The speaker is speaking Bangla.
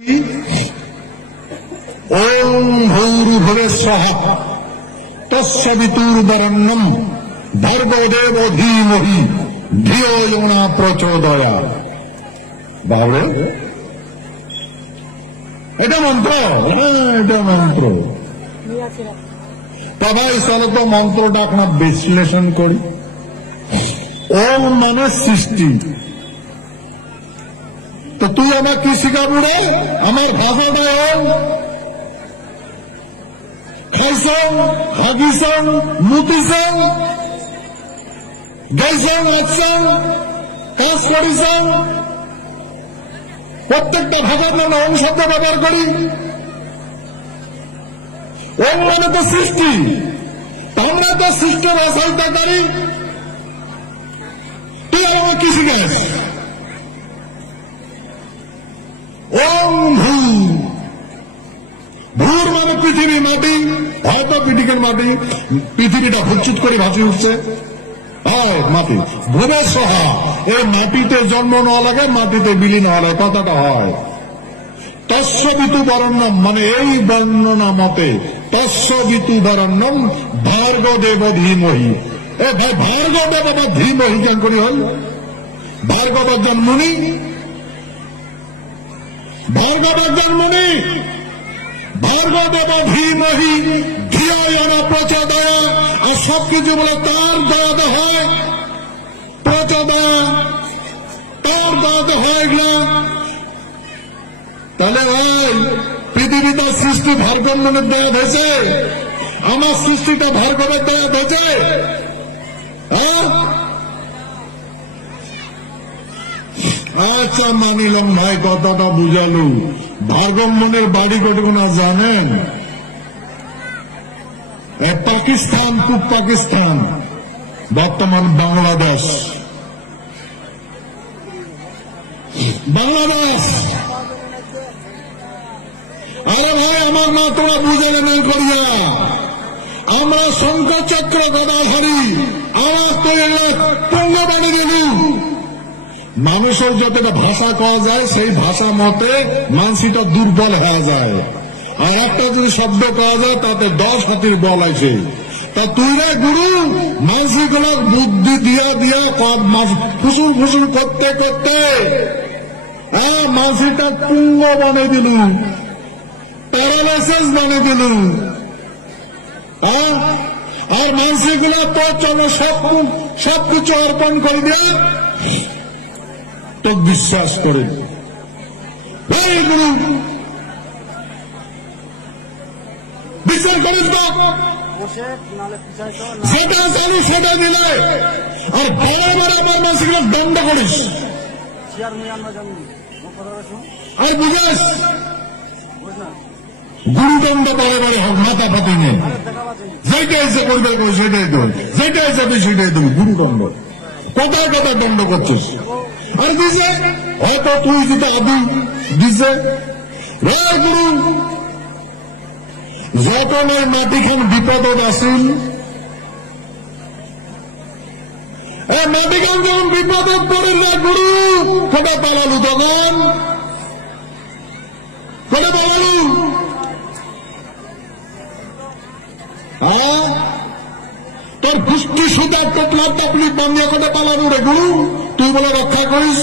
ओम भूर्भुवस्वः तत्सवितुर्वरेण्यं भर्गो देवो धीमहि धियो यो न प्रचोदयात्। बाबरे এটা মন্ত্র, এটা মন্ত্র। তবে চলো তো মন্ত্রটা আপনার বিশ্লেষণ করি। ওম মানে সৃষ্টি। তো তুই আমার কি শিখাবো রে? আমার ভাষাটা ওম। খাইছং, হাগিছং, মুতিছং, গাইছং, আছং, কাজ করিছং, প্রত্যেকটা ভাষার নামে ওম শব্দ ব্যবহার করি। ওম মানে তো সৃষ্টি, আমরা তো সৃষ্ট রসায়িতা করি। তুই আমাকে কি শিখাস? ওম ভূ, ভূর মানে পৃথিবী, মাটি, হয়তো পৃথিবীর মাটি, পৃথিবীটা হুচ্ছুত করে ভাসি উঠছে, হয় মাটি। ভুবস্বঃ, এই মাটিতে জন্ম নেওয়া লাগে, মাটিতে বিলীন হওয়া লাগে, কথাটা হয়। তস্যবিতুবরেণ্যম মানে এই বর্ণনা মতে তস্যবিতুবরেণ্যম ভার্গদেব ধীমহি। এ ভাই ভার্গদেব আবার ধীমহি কেন করি হল? ভার্গবের জন্মনি, ভার্গবের জন্মনি, ভার্গদেব ধীমহি ধিয়ো ইয় ন প্রচোদয়াৎ। আর সবকিছু বলে তার দয়াতে হয়, প্রচোদয়াৎ, তার দয়াতে হয় না। তাহলে ভাই পৃথিবীতে সৃষ্টি ভার্গবের দয়া হয়েছে, আমার সৃষ্টিটা ভার্গবের দয়া হয়েছে। আচ্ছা মানিলাম ভাই, কথাটা বুঝালু। ভার্গব মনের বাড়ি কটুকু না জানেন? পাকিস্তান, পূব পাকিস্তান, বর্তমান বাংলাদেশ। বাংলাদেশ। আরে ভাই আমার না তোরা বুঝে নেবেন করিয়া, আমরা শঙ্কর চক্র গদাধারী, আমার তো পূর্ণ বাণী দিল। মানুষের যতটা ভাষা কওয়া যায় সেই ভাষা মতে মানসিটা দুর্বল হয়ে যায়। আর একটা যদি শব্দ কওয়া যায় তাতে 10 হাতির বল আছে। তা তুই রে গুরু মানসিগুলো বুদ্ধি দিয়া দিয়া ফুসুর ফুসুর করতে করতে মানসিটা পুঙ্গ বানিয়ে দিল, প্যারালাইসিস বানিয়ে দিল। আর মানসিগুলো তো চলো সবকিছু অর্পণ করে দিয়ে তো বিশ্বাস করে গুরু বিশ্বাস করিস না, যেটা জানি সেটা দিলে। আর বরাবর আমার মানসিকগুলো দণ্ড করিস আর বুঝাস গুরুদণ্ড বরাবরে হোক, মাথা পাতি নেই। যেটা এসে করবে সেটাই দেব, যেটা এসে সেটাই দেবো। গুরুদণ্ড কোথায় কোথায় দণ্ড করছিস? আর দিছে হয়তো তুই যেটা আদি দিছে রে গুরু। যখন ওই মাটিখান বিপদত আসিল, এই মাটিখান যখন বিপদত পড়িল না গুরু, কোথায় পালালু? তখন কোথায় পালালু? তোর গোষ্ঠী সুদা টোপলা টপলি বান্ধিয়া কোথায় পালালু রে গুরু? তুই বলে রক্ষা করিস।